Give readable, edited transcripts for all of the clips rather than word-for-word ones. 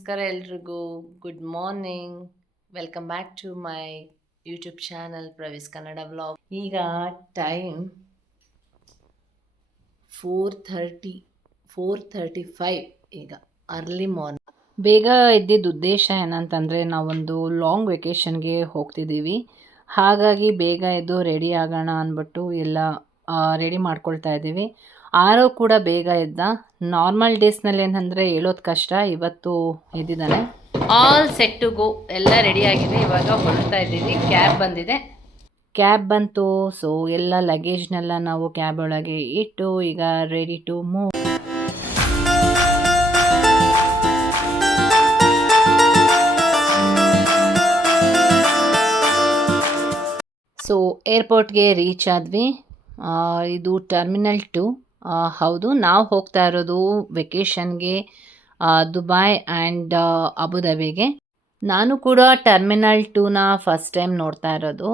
ನಮಸ್ಕಾರ ಎಲ್ರಿಗೂ. Good morning. Welcome back to my YouTube channel ಪ್ರವೀಸ್ ಕನ್ನಡ ವ್ಲಾಗ್. ಈಗ ಟೈಮ್ 4:35 ಈಗ ಅರ್ಲಿ ಮಾರ್ನಿಂಗ್. ಬೇಗ ಎದ್ದಿದ್ದ ಉದ್ದೇಶ ಏನಂತಂದರೆ ನಾವೊಂದು ಲಾಂಗ್ ವೆಕೇಷನ್ಗೆ ಹೋಗ್ತಿದ್ದೀವಿ. ಹಾಗಾಗಿ ಬೇಗ ಎದ್ದು ರೆಡಿ ಆಗೋಣ ಅಂದ್ಬಿಟ್ಟು ಎಲ್ಲ ರೆಡಿ ಮಾಡ್ಕೊಳ್ತಾ ಇದ್ದೀವಿ. ಆರೋ ಕೂಡ ಬೇಗ ಎದ್ದ. ನಾರ್ಮಲ್ ಡೇಸ್ನಲ್ಲಿ ಏನಂದರೆ ಹೇಳೋದು ಕಷ್ಟ, ಇವತ್ತು ಎದ್ದಿದ್ದಾನೆ. ಆಲ್ ಸೆಟ್ ಟು ಗೋ, ಎಲ್ಲ ರೆಡಿ ಆಗಿದೆ. ಇವಾಗ ಹೊರಡ್ತಾ ಇದ್ದೀವಿ. ಕ್ಯಾಬ್ ಬಂತು. ಸೊ ಎಲ್ಲ ಲಗೇಜ್ನೆಲ್ಲ ನಾವು ಕ್ಯಾಬ್ ಒಳಗೆ ಇಟ್ಟು ಈಗ ರೆಡಿ ಟು ಮೂವ್. ಸೊ ಏರ್ಪೋರ್ಟ್ಗೆ ರೀಚ್ ಆದ್ವಿ. ಇದು ಟರ್ಮಿನಲ್ 2. ಹೌದು, ನಾವು ಹೋಗ್ತಾ ಇರೋದು ವೆಕೇಷನ್ಗೆ ದುಬೈ ಆ್ಯಂಡ್ ಅಬುಧಾಬಿಗೆ. ನಾನು ಕೂಡ ಟರ್ಮಿನಲ್ 2ನ ಫಸ್ಟ್ ಟೈಮ್ ನೋಡ್ತಾ ಇರೋದು.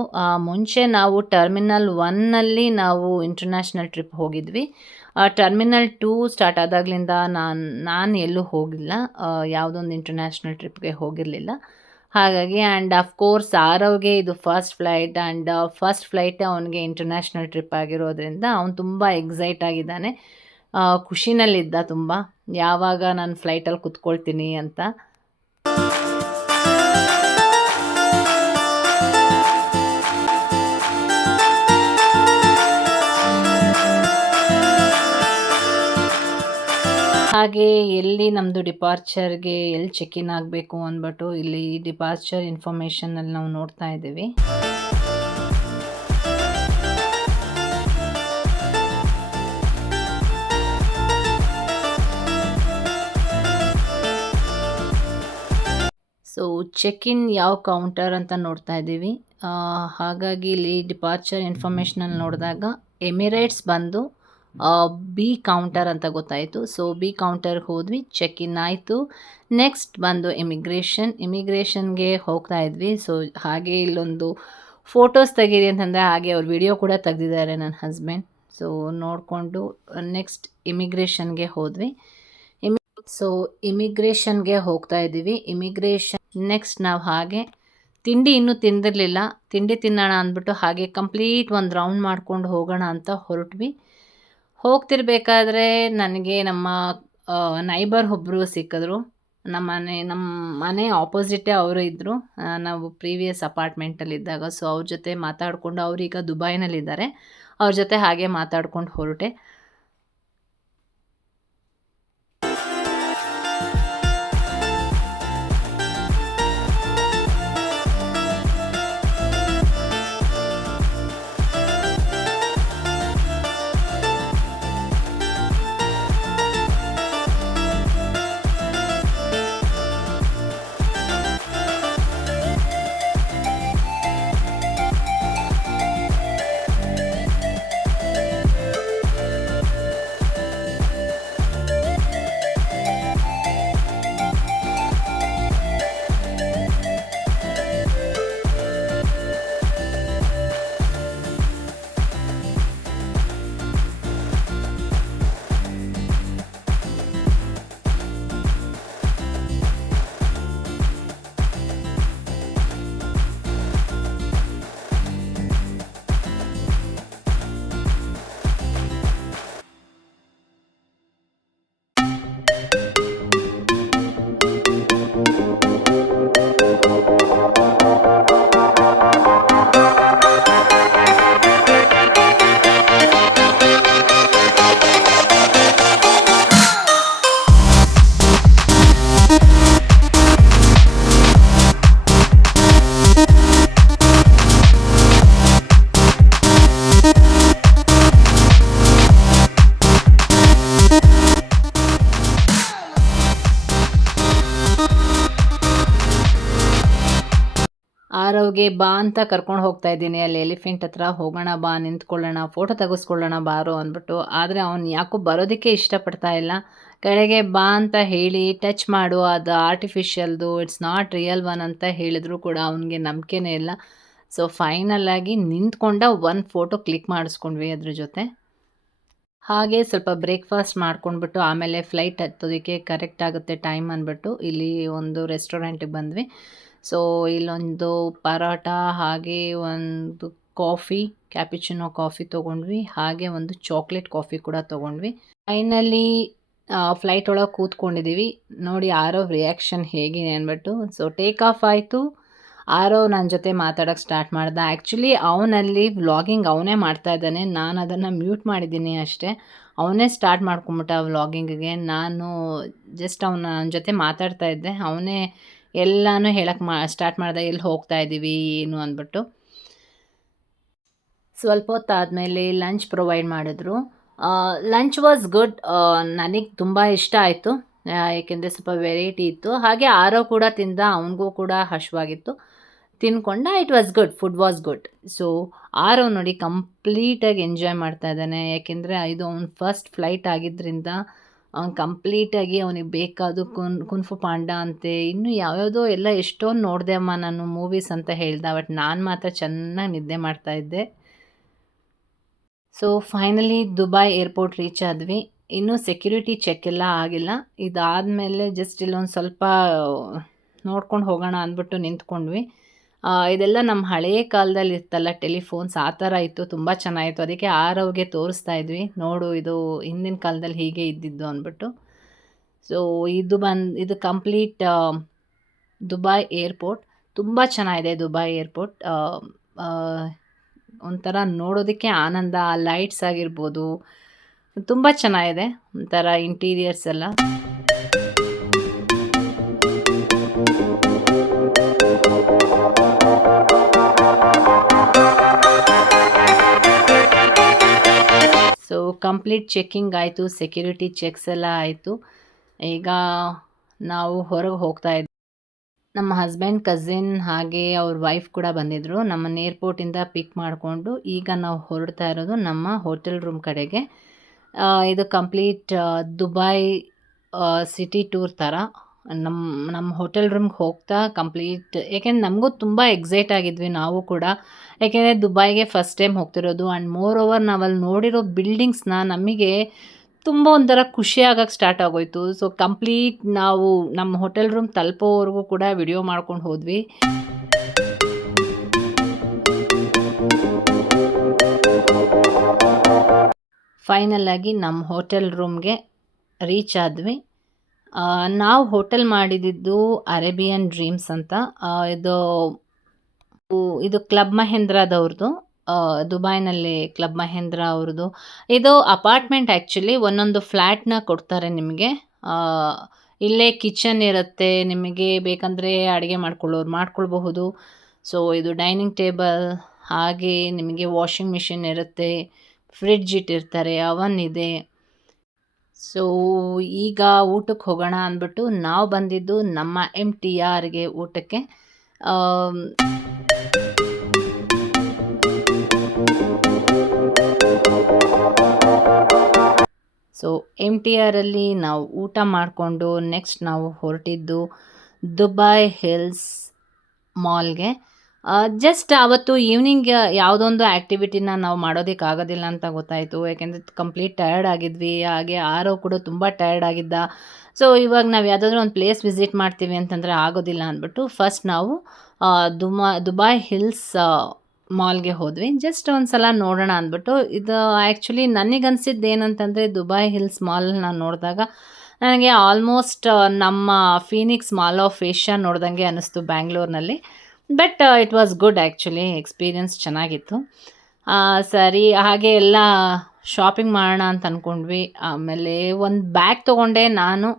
ಮುಂಚೆ ನಾವು ಟರ್ಮಿನಲ್ 1ನಲ್ಲಿ ನಾವು ಇಂಟರ್ನ್ಯಾಷನಲ್ ಟ್ರಿಪ್ ಹೋಗಿದ್ವಿ. ಟರ್ಮಿನಲ್ 2 ಸ್ಟಾರ್ಟ್ ಆದಾಗಲಿಂದ ನಾನು ಎಲ್ಲೂ ಹೋಗಿಲ್ಲ, ಯಾವುದೊಂದು ಇಂಟರ್ನ್ಯಾಷನಲ್ ಟ್ರಿಪ್ಗೆ ಹೋಗಿರಲಿಲ್ಲ. ಹಾಗಾಗಿ ಆ್ಯಂಡ್ ಅಫ್ಕೋರ್ಸ್ ಆರವ್ಗೆ ಇದು ಫಸ್ಟ್ ಫ್ಲೈಟ್ ಆ್ಯಂಡ್ ಫಸ್ಟ್ ಫ್ಲೈಟೇ ಅವನಿಗೆ ಇಂಟರ್ನ್ಯಾಷನಲ್ ಟ್ರಿಪ್ ಆಗಿರೋದ್ರಿಂದ ಅವನು ತುಂಬ ಎಕ್ಸೈಟ್ ಆಗಿದ್ದಾನೆ. ಖುಷಿನಲ್ಲಿದ್ದ ತುಂಬ, ಯಾವಾಗ ನಾನು ಫ್ಲೈಟಲ್ಲಿ ಕುತ್ಕೊಳ್ತೀನಿ ಅಂತ. ಹಾಗೆ ಎಲ್ಲಿ ನಮ್ಮದು ಡಿಪಾರ್ಚರ್ಗೆ ಎಲ್ಲಿ ಚೆಕ್ ಇನ್ ಆಗಬೇಕು ಅಂದ್ಬಿಟ್ಟು ಇಲ್ಲಿ ಡಿಪಾರ್ಚರ್ ಇನ್ಫಾರ್ಮೇಷನಲ್ಲಿ ನಾವು ನೋಡ್ತಾ ಇದ್ದೀವಿ. ಸೊ ಚೆಕ್ ಇನ್ ಯಾವ ಕೌಂಟರ್ ಅಂತ ನೋಡ್ತಾ ಇದ್ದೀವಿ. ಹಾಗಾಗಿ ಇಲ್ಲಿ ಡಿಪಾರ್ಚರ್ ಇನ್ಫಾರ್ಮೇಷನಲ್ಲಿ ನೋಡಿದಾಗ ಎಮಿರೇಟ್ಸ್ ಬಂದು ಬಿ ಕೌಂಟರ್ ಅಂತ ಗೊತ್ತಾಯಿತು. ಸೊ ಬಿ ಕೌಂಟರ್ಗೆ ಹೋದ್ವಿ, ಚೆಕ್ ಇನ್ ಆಯಿತು. ನೆಕ್ಸ್ಟ್ ಬಂದು ಇಮಿಗ್ರೇಷನ್ಗೆ ಹೋಗ್ತಾ ಇದ್ವಿ. ಸೊ ಹಾಗೆ ಇಲ್ಲೊಂದು ಫೋಟೋಸ್ ತೆಗೀರಿ ಅಂತಂದರೆ ಹಾಗೆ ಅವ್ರು ವಿಡಿಯೋ ಕೂಡ ತೆಗೆದಿದ್ದಾರೆ ನನ್ನ ಹಸ್ಬೆಂಡ್. ಸೊ ನೋಡಿಕೊಂಡು ನೆಕ್ಸ್ಟ್ ಇಮಿಗ್ರೇಷನ್ಗೆ ಹೋದ್ವಿ. ಸೊ ಇಮಿಗ್ರೇಷನ್ಗೆ ಹೋಗ್ತಾ ಇದ್ದೀವಿ. ನೆಕ್ಸ್ಟ್ ನಾವು ಹಾಗೆ ತಿಂಡಿ ಇನ್ನೂ ತಿಂದಿರಲಿಲ್ಲ, ತಿಂಡಿ ತಿನ್ನೋಣ ಅಂದ್ಬಿಟ್ಟು ಹಾಗೆ ಕಂಪ್ಲೀಟ್ ಒಂದು ರೌಂಡ್ ಮಾಡ್ಕೊಂಡು ಹೋಗೋಣ ಅಂತ ಹೊರಟ್ವಿ. ಹೋಗ್ತಿರ್ಬೇಕಾದ್ರೆ ನನಗೆ ನಮ್ಮ ನೈಬರ್ ಒಬ್ಬರು ಸಿಕ್ಕಿದ್ರು. ನಮ್ಮ ಮನೆ ಆಪೋಸಿಟೇ ಅವರು ಇದ್ದರು, ನಾವು ಪ್ರೀವಿಯಸ್ ಅಪಾರ್ಟ್ಮೆಂಟಲ್ಲಿದ್ದಾಗ. ಸೊ ಅವ್ರ ಜೊತೆ ಮಾತಾಡಿಕೊಂಡು, ಅವರೀಗ ದುಬೈನಲ್ಲಿದ್ದಾರೆ, ಅವ್ರ ಜೊತೆ ಹಾಗೆ ಮಾತಾಡ್ಕೊಂಡು ಹೊರಟೆ. ಆರವ್ಗೆ ಬಾ ಅಂತ ಕರ್ಕೊಂಡು ಹೋಗ್ತಾ ಇದ್ದೀನಿ. ಅಲ್ಲಿ ಎಲಿಫೆಂಟ್ ಹತ್ರ ಹೋಗೋಣ ಬಾ, ನಿಂತ್ಕೊಳ್ಳೋಣ, ಫೋಟೋ ತೆಗೆಸ್ಕೊಳ್ಳೋಣ ಬಾರೋ ಅಂದ್ಬಿಟ್ಟು. ಆದರೆ ಅವ್ನು ಯಾಕೋ ಬರೋದಕ್ಕೆ ಇಷ್ಟಪಡ್ತಾ ಇಲ್ಲ. ಕೆಳಗೆ ಬಾ ಅಂತ ಹೇಳಿ ಟಚ್ ಮಾಡು, ಅದು ಆರ್ಟಿಫಿಷಿಯಲ್ದು, ಇಟ್ಸ್ ನಾಟ್ ರಿಯಲ್ ಒನ್ ಅಂತ ಹೇಳಿದ್ರು ಕೂಡ ಅವನಿಗೆ ನಂಬಿಕೆನೇ ಇಲ್ಲ. ಸೊ ಫೈನಲ್ ಆಗಿ ನಿಂತ್ಕೊಂಡ ಒಂದು ಫೋಟೋ ಕ್ಲಿಕ್ ಮಾಡಿಸ್ಕೊಂಡ್ವಿ ಅದ್ರ ಜೊತೆ. ಹಾಗೆ ಸ್ವಲ್ಪ ಬ್ರೇಕ್ಫಾಸ್ಟ್ ಮಾಡ್ಕೊಂಡ್ಬಿಟ್ಟು ಆಮೇಲೆ ಫ್ಲೈಟ್ ಹತ್ತೋದಕ್ಕೆ ಕರೆಕ್ಟ್ ಆಗುತ್ತೆ ಟೈಮ್ ಅಂದ್ಬಿಟ್ಟು ಇಲ್ಲಿ ಒಂದು ರೆಸ್ಟೋರೆಂಟಿಗೆ ಬಂದ್ವಿ. ಸೊ ಇಲ್ಲೊಂದು ಪರೋಟ ಹಾಗೆ ಒಂದು ಕಾಫಿ, ಕ್ಯಾಪುಚಿನೋ ಕಾಫಿ ತೊಗೊಂಡ್ವಿ. ಹಾಗೆ ಒಂದು ಚಾಕ್ಲೇಟ್ ಕಾಫಿ ಕೂಡ ತೊಗೊಂಡ್ವಿ. ಫೈನಲಿ ಫ್ಲೈಟ್ ಒಳಗೆ ಕೂತ್ಕೊಂಡಿದ್ದೀವಿ. ನೋಡಿ ಆರವ್ ರಿಯಾಕ್ಷನ್ ಹೇಗಿದೆ ಅಂದ್ಬಿಟ್ಟು. ಸೊ ಟೇಕ್ ಆಫ್ ಆಯಿತು. ಆರವ್ ನನ್ನ ಜೊತೆ ಮಾತಾಡೋಕ್ಕೆ ಸ್ಟಾರ್ಟ್ ಮಾಡ್ದ. ಆ್ಯಕ್ಚುಲಿ ಅವನಲ್ಲಿ ವ್ಲಾಗಿಂಗ್ ಅವನೇ ಮಾಡ್ತಾ ಇದ್ದಾನೆ. ನಾನು ಅದನ್ನು ಮ್ಯೂಟ್ ಮಾಡಿದ್ದೀನಿ ಅಷ್ಟೇ. ಅವನೇ ಸ್ಟಾರ್ಟ್ ಮಾಡ್ಕೊಂಬಿಟ್ಟ ವ್ಲಾಗಿಂಗಿಗೆ. ನಾನು ಜಸ್ಟ್ ನನ್ನ ಜೊತೆ ಮಾತಾಡ್ತಾ ಇದ್ದೆ. ಅವನೇ ಎಲ್ಲನೂ ಹೇಳಕ್ಕೆ ಸ್ಟಾರ್ಟ್ ಮಾಡ್ದೆ, ಎಲ್ಲಿ ಹೋಗ್ತಾ ಇದ್ದೀವಿ ಏನು ಅಂದ್ಬಿಟ್ಟು. ಸ್ವಲ್ಪ ಹೊತ್ತಾದಮೇಲೆ ಲಂಚ್ ಪ್ರೊವೈಡ್ ಮಾಡಿದ್ರು. Lunch was good. ನನಗೆ ತುಂಬ ಇಷ್ಟ ಆಯಿತು. ಏಕೆಂದರೆ ಸ್ವಲ್ಪ ವೆರೈಟಿ ಇತ್ತು. ಹಾಗೆ ಆರವ್ ಕೂಡ ತಿಂದ, ಅವನಿಗೂ ಕೂಡ ಹಶ್ವಾಗಿತ್ತು. ತಿನ್ಕೊಂಡ. It was good, food was good. So Aarav ನೋಡಿ ಕಂಪ್ಲೀಟಾಗಿ ಎಂಜಾಯ್ ಮಾಡ್ತಾ ಇದ್ದಾನೆ. ಯಾಕೆಂದರೆ ಇದು ಅವ್ನ ಫಸ್ಟ್ ಫ್ಲೈಟ್ ಆಗಿದ್ದರಿಂದ ಅವ್ನು ಕಂಪ್ಲೀಟಾಗಿ ಅವನಿಗೆ ಬೇಕಾದ ಕುನ್ಫು ಪಾಂಡ ಅಂತೆ, ಇನ್ನೂ ಯಾವ್ಯಾವುದೋ ಎಲ್ಲ ಎಷ್ಟೊಂದು ನೋಡಿದೆ ಅಮ್ಮ ನಾನು ಮೂವೀಸ್ ಅಂತ ಹೇಳ್ದ. ಬಟ್ ನಾನು ಮಾತ್ರ ಚೆನ್ನಾಗಿ ನಿದ್ದೆ ಮಾಡ್ತಾಯಿದ್ದೆ. So finally Dubai airport reach ಆದ್ವಿ. ಇನ್ನೂ ಸೆಕ್ಯೂರಿಟಿ ಚೆಕ್ ಎಲ್ಲ ಆಗಿಲ್ಲ. ಇದಾದಮೇಲೆ ಜಸ್ಟ್ ಇಲ್ಲೊಂದು ಸ್ವಲ್ಪ ನೋಡ್ಕೊಂಡು ಹೋಗೋಣ ಅಂದ್ಬಿಟ್ಟು ನಿಂತ್ಕೊಂಡ್ವಿ. ಇದೆಲ್ಲ ನಮ್ಮ ಹಳೆಯ ಕಾಲದಲ್ಲಿ ಇತ್ತಲ್ಲ ಟೆಲಿಫೋನ್ಸ್, ಆ ಥರ ಇತ್ತು. ತುಂಬ ಚೆನ್ನಾಗಿತ್ತು. ಅದಕ್ಕೆ ಆರವ್ಗೆ ತೋರಿಸ್ತಾ ಇದ್ವಿ, ನೋಡು ಇದು ಹಿಂದಿನ ಕಾಲದಲ್ಲಿ ಹೀಗೆ ಇದ್ದಿದ್ದು ಅಂದ್ಬಿಟ್ಟು. ಸೊ ಇದು ಕಂಪ್ಲೀಟ್ ದುಬೈ ಏರ್ಪೋರ್ಟ್. ತುಂಬ ಚೆನ್ನಾಗಿದೆ ದುಬೈ ಏರ್ಪೋರ್ಟ್. ಒಂಥರ ನೋಡೋದಕ್ಕೆ ಆನಂದ. ಲೈಟ್ಸ್ ಆಗಿರ್ಬೋದು ತುಂಬ ಚೆನ್ನಾಗಿದೆ. ಒಂಥರ ಇಂಟೀರಿಯರ್ಸ್ ಎಲ್ಲ. ಸೊ ಕಂಪ್ಲೀಟ್ ಚೆಕ್ಕಿಂಗ್ ಆಯಿತು, ಸೆಕ್ಯೂರಿಟಿ ಚೆಕ್ಸ್ ಎಲ್ಲ ಆಯಿತು. ಈಗ ನಾವು ಹೊರಗೆ ಹೋಗ್ತಾ ಇದ್ವಿ. ನಮ್ಮ ಹಸ್ಬೆಂಡ್, ಕಸಿನ್ ಹಾಗೆ ಅವ್ರ ವೈಫ್ ಕೂಡ ಬಂದಿದ್ದರು. ನಮ್ಮನ್ನು ಏರ್ಪೋರ್ಟಿಂದ ಪಿಕ್ ಮಾಡಿಕೊಂಡು ಈಗ ನಾವು ಹೊರಡ್ತಾ ಇರೋದು ನಮ್ಮ ಹೋಟೆಲ್ ರೂಮ್ ಕಡೆಗೆ. ಇದು ಕಂಪ್ಲೀಟ್ ದುಬೈ ಸಿಟಿ ಟೂರ್ ಥರ. ನಮ್ಮ ಹೋಟೆಲ್ ರೂಮ್ಗೆ ಹೋಗ್ತಾ ಕಂಪ್ಲೀಟ್, ಏಕೆಂದ್ರೆ ನಮಗೂ ತುಂಬ ಎಕ್ಸೈಟ್ ಆಗಿದ್ವಿ ನಾವು ಕೂಡ. ಯಾಕೆಂದರೆ ದುಬೈಗೆ ಫಸ್ಟ್ ಟೈಮ್ ಹೋಗ್ತಿರೋದು. ಆ್ಯಂಡ್ ಮೋರ್ ಓವರ್ ನಾವಲ್ಲಿ ನೋಡಿರೋ ಬಿಲ್ಡಿಂಗ್ಸ್ನ ನಮಗೆ ತುಂಬ ಒಂಥರ ಖುಷಿ ಆಗಕ್ಕೆ ಸ್ಟಾರ್ಟ್ ಆಗೋಯ್ತು. ಸೊ ಕಂಪ್ಲೀಟ್ ನಾವು ನಮ್ಮ ಹೋಟೆಲ್ ರೂಮ್ ತಲುಪೋವರೆಗೂ ಕೂಡ ವಿಡಿಯೋ ಮಾಡ್ಕೊಂಡು ಹೋದ್ವಿ. ಫೈನಲ್ ಆಗಿ ನಮ್ಮ ಹೋಟೆಲ್ ರೂಮ್ಗೆ ರೀಚ್ ಆದ್ವಿ. ನಾವು ಹೋಟೆಲ್ ಮಾಡಿದ್ದು ಅರೇಬಿಯನ್ ಡ್ರೀಮ್ಸ್ ಅಂತ. ಇದು ಕ್ಲಬ್ ಮಹೇಂದ್ರದವ್ರದ್ದು. ದುಬೈನಲ್ಲಿ ಕ್ಲಬ್ ಮಹೇಂದ್ರ ಅವ್ರದ್ದು ಇದು ಅಪಾರ್ಟ್ಮೆಂಟ್. ಆ್ಯಕ್ಚುಲಿ ಒಂದೊಂದು ಫ್ಲ್ಯಾಟ್ನ ಕೊಡ್ತಾರೆ ನಿಮಗೆ. ಇಲ್ಲೇ ಕಿಚನ್ ಇರುತ್ತೆ, ನಿಮಗೆ ಬೇಕಂದರೆ ಅಡುಗೆ ಮಾಡ್ಕೊಳ್ಬಹುದು. ಸೊ ಇದು ಡೈನಿಂಗ್ ಟೇಬಲ್, ಹಾಗೆ ನಿಮಗೆ ವಾಷಿಂಗ್ ಮಿಷಿನ್ ಇರುತ್ತೆ, ಫ್ರಿಡ್ಜ್ ಇಟ್ಟಿರ್ತಾರೆ, ಅವನ್ ಇದೆ. ಸೊ ಈಗ ಊಟಕ್ಕೆ ಹೋಗೋಣ ಅಂದ್ಬಿಟ್ಟು ನಾವು ಬಂದಿದ್ದು ನಮ್ಮ MTRಗೆ ಊಟಕ್ಕೆ. ಸೊ MTRಲ್ಲಿ ನಾವು ಊಟ ಮಾಡಿಕೊಂಡು ನೆಕ್ಸ್ಟ್ ನಾವು ಹೊರಟಿದ್ದು ದುಬೈ ಹಿಲ್ಸ್ ಮಾಲ್ಗೆ. ಜಸ್ಟ್ ಆವತ್ತು ಈವ್ನಿಂಗ್ ಯಾವುದೊಂದು ಆ್ಯಕ್ಟಿವಿಟಿನ ನಾವು ಮಾಡೋದಕ್ಕಾಗೋದಿಲ್ಲ ಅಂತ ಗೊತ್ತಾಯಿತು. ಯಾಕೆಂದರೆ ಕಂಪ್ಲೀಟ್ ಟಯರ್ಡ್ ಆಗಿದ್ವಿ. ಹಾಗೆ ಆರವ್ ಕೂಡ ತುಂಬ ಟಯರ್ಡ್ ಆಗಿದ್ದ. ಸೊ ಇವಾಗ ನಾವು ಯಾವುದಾದ್ರೂ ಒಂದು ಪ್ಲೇಸ್ ವಿಸಿಟ್ ಮಾಡ್ತೀವಿ ಅಂತಂದರೆ ಆಗೋದಿಲ್ಲ ಅಂದ್ಬಿಟ್ಟು ಫಸ್ಟ್ ನಾವು ದುಬೈ ಹಿಲ್ಸ್ ಮಾಲ್ಗೆ ಹೋದ್ವಿ. ಜಸ್ಟ್ ಒಂದು ಸಲ ನೋಡೋಣ ಅಂದ್ಬಿಟ್ಟು. ಇದು ಆ್ಯಕ್ಚುಲಿ ನನಗನ್ಸಿದ್ದು ಏನಂತಂದರೆ ದುಬೈ ಹಿಲ್ಸ್ ಮಾಲ್ ನಾನು ನೋಡಿದಾಗ ನನಗೆ ಆಲ್ಮೋಸ್ಟ್ ನಮ್ಮ ಫೀನಿಕ್ಸ್ ಮಾಲ್ ಆಫ್ ಏಷ್ಯಾ ನೋಡ್ದಂಗೆ ಅನ್ನಿಸ್ತು ಬ್ಯಾಂಗ್ಳೂರ್ನಲ್ಲಿ. But it was good. Actually experience ಚೆನ್ನಾಗಿತ್ತು. ಸರಿ, ಹಾಗೆ ಎಲ್ಲ ಶಾಪಿಂಗ್ ಮಾಡೋಣ ಅಂತ ಅಂದ್ಕೊಂಡ್ವಿ. ಆಮೇಲೆ ಒಂದು ಬ್ಯಾಗ್ ತೊಗೊಂಡೆ ನಾನು.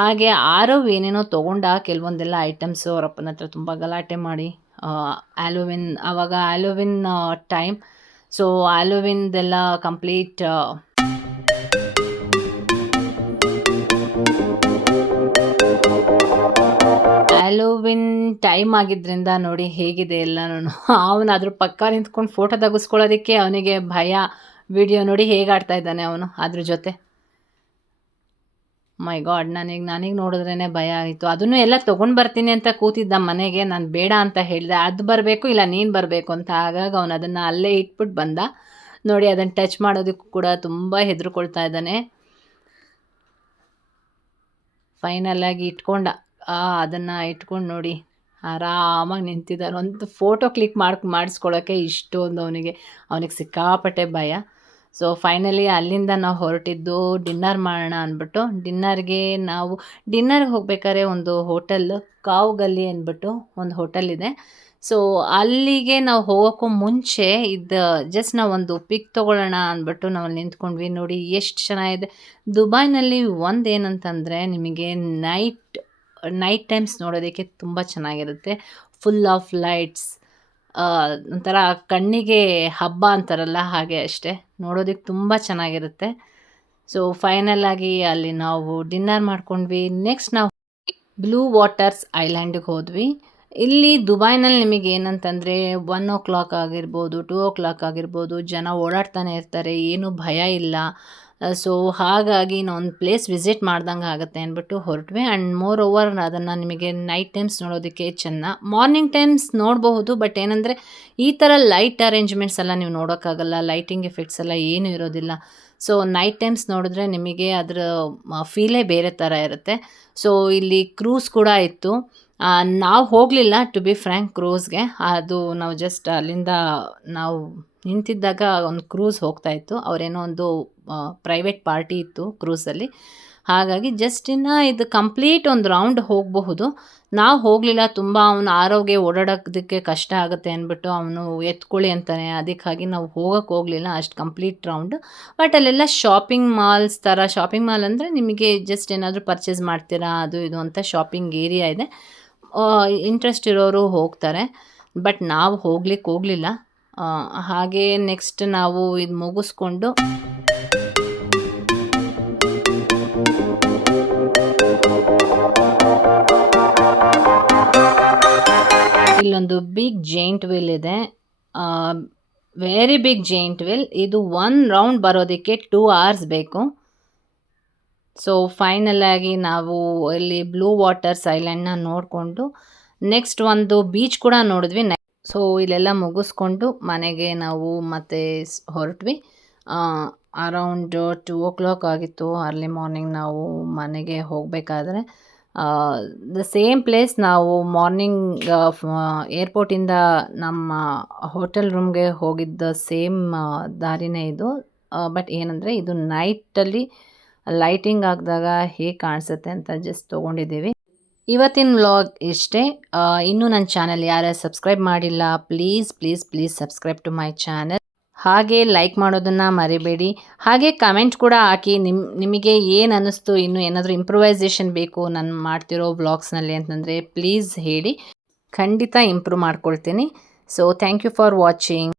ಹಾಗೆ ಆರವ್ ಏನೇನೋ ತೊಗೊಂಡ ಕೆಲವೊಂದೆಲ್ಲ ಐಟಮ್ಸು. ಅವ್ರ ಅಪ್ಪನ ಹತ್ರ ತುಂಬ ಗಲಾಟೆ ಮಾಡಿ ಆವಾಗ ಹ್ಯಾಲೋವಿನ್ ಟೈಮ್. ಸೊ ಹ್ಯಾಲೋವಿನ್ದೆಲ್ಲ ಕಂಪ್ಲೀಟ್ ಹ್ಯಾಲೋವಿನ್ ಟೈಮ್ ಆಗಿದ್ದರಿಂದ ನೋಡಿ ಹೇಗಿದೆ ಎಲ್ಲನೂ. ಅವನು ಅದ್ರ ಪಕ್ಕ ನಿಂತ್ಕೊಂಡು ಫೋಟೋ ತೆಗೆಸ್ಕೊಳ್ಳೋದಕ್ಕೆ ಅವನಿಗೆ ಭಯ. ವಿಡಿಯೋ ನೋಡಿ ಹೇಗೆ ಆಡ್ತಾ ಇದ್ದಾನೆ ಅವನು ಅದ್ರ ಜೊತೆ. ಮೈ ಗಾಡ್, ನನಗೆ ನೋಡಿದ್ರೇ ಭಯ ಆಯಿತು. ಅದನ್ನು ಎಲ್ಲ ತೊಗೊಂಡು ಬರ್ತೀನಿ ಅಂತ ಕೂತಿದ್ದ ಮನೆಗೆ. ನಾನು ಬೇಡ ಅಂತ ಹೇಳಿದೆ, ಅದು ಬರಬೇಕು ಇಲ್ಲ ನೀನು ಬರಬೇಕು ಅಂತ. ಹಾಗಾಗಿ ಅವನು ಅದನ್ನು ಅಲ್ಲೇ ಇಟ್ಬಿಟ್ಟು ಬಂದ. ನೋಡಿ ಅದನ್ನು ಟಚ್ ಮಾಡೋದಕ್ಕೂ ಕೂಡ ತುಂಬ ಹೆದರ್ಕೊಳ್ತಾ ಇದ್ದಾನೆ. ಫೈನಲಾಗಿ ಇಟ್ಕೊಂಡ. ಅದನ್ನು ಇಟ್ಕೊಂಡು ನೋಡಿ ಆರಾಮಾಗಿ ನಿಂತಿದ್ದಾನೆ. ಒಂದು ಫೋಟೋ ಕ್ಲಿಕ್ ಮಾಡಿಸ್ಕೊಳ್ಳೋಕ್ಕೆ ಇಷ್ಟೊಂದು ಅವನಿಗೆ ಸಿಕ್ಕಾಪಟ್ಟೆ ಭಯ. ಸೊ ಫೈನಲಿ ಅಲ್ಲಿಂದ ನಾವು ಹೊರಟಿದ್ದು ಡಿನ್ನರ್ ಮಾಡೋಣ ಅಂದ್ಬಿಟ್ಟು. ಡಿನ್ನರ್ಗೆ ಹೋಗ್ಬೇಕಾದ್ರೆ ಒಂದು ಹೋಟೆಲ್ ಕಾವು ಗಲ್ಲಿ ಅಂದ್ಬಿಟ್ಟು ಒಂದು ಹೋಟೆಲ್ ಇದೆ. ಸೊ ಅಲ್ಲಿಗೆ ನಾವು ಹೋಗೋಕ್ಕೂ ಮುಂಚೆ ಜಸ್ಟ್ ನಾವು ಒಂದು ಪಿಕ್ ತೊಗೊಳ್ಳೋಣ ಅಂದ್ಬಿಟ್ಟು ನಾವು ಅಲ್ಲಿ ನಿಂತ್ಕೊಂಡ್ವಿ. ನೋಡಿ ಎಷ್ಟು ಚೆನ್ನಾಗಿದೆ. ದುಬೈನಲ್ಲಿ ಒಂದೇನಂತಂದರೆ ನಿಮಗೆ ನೈಟ್ ಟೈಮ್ಸ್ ನೋಡೋದಕ್ಕೆ ತುಂಬ ಚೆನ್ನಾಗಿರುತ್ತೆ. ಫುಲ್ ಆಫ್ ಲೈಟ್ಸ್, ಒಂಥರ ಕಣ್ಣಿಗೆ ಹಬ್ಬ ಅಂತಾರಲ್ಲ ಹಾಗೆ ಅಷ್ಟೇ. ನೋಡೋದಕ್ಕೆ ತುಂಬ ಚೆನ್ನಾಗಿರುತ್ತೆ. ಸೊ ಫೈನಲಾಗಿ ಅಲ್ಲಿ ನಾವು ಡಿನ್ನರ್ ಮಾಡ್ಕೊಂಡ್ವಿ. ನೆಕ್ಸ್ಟ್ ನಾವು ಬ್ಲೂ ವಾಟರ್ಸ್ ಐಲ್ಯಾಂಡಿಗೆ ಹೋದ್ವಿ. ಇಲ್ಲಿ ದುಬೈನಲ್ಲಿ ನಿಮಗೆ ಏನಂತಂದರೆ 1 ಆಗಿರ್ಬೋದು, 2 ಆಗಿರ್ಬೋದು, ಜನ ಓಡಾಡ್ತಾನೆ ಇರ್ತಾರೆ, ಏನೂ ಭಯ ಇಲ್ಲ. ಸೊ ಹಾಗಾಗಿ ನಾವೊಂದು ಪ್ಲೇಸ್ ವಿಸಿಟ್ ಮಾಡ್ದಂಗೆ ಆಗುತ್ತೆ ಅಂದ್ಬಿಟ್ಟು ಹೊರಟ್ವಿ. ಆ್ಯಂಡ್ ಮೋರ್ ಓವರ್ ಅದನ್ನು ನಿಮಗೆ ನೈಟ್ ಟೈಮ್ಸ್ ನೋಡೋದಕ್ಕೆ ಚೆನ್ನ. ಮಾರ್ನಿಂಗ್ ಟೈಮ್ಸ್ ನೋಡಬಹುದು, ಬಟ್ ಏನಂದರೆ ಈ ಥರ ಲೈಟ್ ಅರೇಂಜ್ಮೆಂಟ್ಸ್ ಎಲ್ಲ ನೀವು ನೋಡೋಕ್ಕಾಗಲ್ಲ. ಲೈಟಿಂಗ್ ಎಫೆಕ್ಟ್ಸ್ ಎಲ್ಲ ಏನೂ ಇರೋದಿಲ್ಲ. ಸೊ ನೈಟ್ ಟೈಮ್ಸ್ ನೋಡಿದ್ರೆ ನಿಮಗೆ ಅದರ ಫೀಲೇ ಬೇರೆ ಥರ ಇರುತ್ತೆ. ಸೊ ಇಲ್ಲಿ ಕ್ರೂಸ್ ಕೂಡ ಇತ್ತು. ನಾವು ಹೋಗಲಿಲ್ಲ ಟು ಬಿ ಫ್ರ್ಯಾಂಕ್ ಕ್ರೂಸ್ಗೆ. ಅದು ನಾವು ಜಸ್ಟ್ ಅಲ್ಲಿಂದ ನಾವು ನಿಂತಿದ್ದಾಗ ಒಂದು ಕ್ರೂಸ್ ಹೋಗ್ತಾಯಿತ್ತು. ಅವರೇನೋ ಒಂದು ಪ್ರೈವೇಟ್ ಪಾರ್ಟಿ ಇತ್ತು ಕ್ರೂಸಲ್ಲಿ. ಹಾಗಾಗಿ ಜಸ್ಟ್ ಇದು ಕಂಪ್ಲೀಟ್ ಒಂದು ರೌಂಡ್ ಹೋಗಬಹುದು. ನಾವು ಹೋಗಲಿಲ್ಲ. ತುಂಬ ಅವನ ಆರೋಗ್ಯ ಓಡಾಡೋದಕ್ಕೆ ಕಷ್ಟ ಆಗುತ್ತೆ ಅಂದ್ಬಿಟ್ಟು ಅವನು ಎತ್ಕೊಳ್ಳಿ ಅಂತಾನೆ. ಅದಕ್ಕಾಗಿ ನಾವು ಹೋಗಲಿಲ್ಲ ಅಷ್ಟು ಕಂಪ್ಲೀಟ್ ರೌಂಡ್. ಬಟ್ ಅಲ್ಲೆಲ್ಲ ಶಾಪಿಂಗ್ ಮಾಲ್ಸ್ ಥರ. ಶಾಪಿಂಗ್ ಮಾಲ್ ಅಂದರೆ ನಿಮಗೆ ಜಸ್ಟ್ ಏನಾದರೂ ಪರ್ಚೇಸ್ ಮಾಡ್ತೀರಾ ಅದು ಇದು ಅಂತ ಶಾಪಿಂಗ್ ಏರಿಯಾ ಇದೆ. ಇಂಟ್ರೆಸ್ಟ್ ಇರೋರು ಹೋಗ್ತಾರೆ, ಬಟ್ ನಾವು ಹೋಗಲಿಲ್ಲ. ಹಾಗೆ ನೆಕ್ಸ್ಟ್ ನಾವು ಇದು ಮುಗಿಸ್ಕೊಂಡು ಇಲ್ಲೊಂದು ಬಿಗ್ ಜೈಂಟ್ ವೀಲ್ ಇದೆ. Very big giant wheel. ಇದು 1 ರೌಂಡ್ ಬರೋದಕ್ಕೆ 2 hours ಬೇಕು. ಸೊ ಫೈನಲಾಗಿ ನಾವು ಇಲ್ಲಿ ಬ್ಲೂ ವಾಟರ್ಸ್ ಐಲ್ಯಾಂಡ್ನ ನೋಡಿಕೊಂಡು ನೆಕ್ಸ್ಟ್ ಒಂದು ಬೀಚ್ ಕೂಡ ನೋಡಿದ್ವಿ. ಸೊ ಇಲ್ಲೆಲ್ಲ ಮುಗಿಸ್ಕೊಂಡು ಮನೆಗೆ ನಾವು ಮತ್ತೆ ಹೊರಟ್ವಿ. ಅರೌಂಡ್ 2 ಆಗಿತ್ತು ಅರ್ಲಿ ಮಾರ್ನಿಂಗ್ ನಾವು ಮನೆಗೆ ಹೋಗಬೇಕಾದ್ರೆ. ದ ಸೇಮ್ ಪ್ಲೇಸ್ ನಾವು ಮಾರ್ನಿಂಗ್ ಏರ್ಪೋರ್ಟಿಂದ ನಮ್ಮ ಹೋಟೆಲ್ ರೂಮ್ಗೆ ಹೋಗಿದ್ದ ಸೇಮ್ ದಾರಿನೇ ಇದು. ಬಟ್ ಏನಂದರೆ ಇದು ನೈಟಲ್ಲಿ ಲೈಟಿಂಗ್ ಹಾಕಿದಾಗ ಹೇಗೆ ಕಾಣಿಸುತ್ತೆ ಅಂತ ಜಸ್ಟ್ ತೊಗೊಂಡಿದ್ದೀವಿ. ಇವತ್ತಿನ ವ್ಲಾಗ್ ಇಷ್ಟೇ. ಇನ್ನೂ ನನ್ನ ಚಾನಲ್ ಯಾರ್ಯಾರು ಸಬ್ಸ್ಕ್ರೈಬ್ ಮಾಡಿಲ್ಲ, please subscribe to my channel. ಹಾಗೆ ಲೈಕ್ ಮಾಡೋದನ್ನು ಮರಿಬೇಡಿ. ಹಾಗೆ ಕಮೆಂಟ್ ಕೂಡ ಹಾಕಿ ನಿಮಗೆ ಏನು ಅನ್ನಿಸ್ತು, ಇನ್ನೂ ಏನಾದರೂ ಇಂಪ್ರೂವೈಸೇಷನ್ ಬೇಕು ನಾನು ಮಾಡ್ತಿರೋ ವ್ಲಾಗ್ಸ್ನಲ್ಲಿ ಅಂತಂದರೆ ಪ್ಲೀಸ್ ಹೇಳಿ. ಖಂಡಿತ ಇಂಪ್ರೂವ್ ಮಾಡ್ಕೊಳ್ತೀನಿ. So thank you for watching.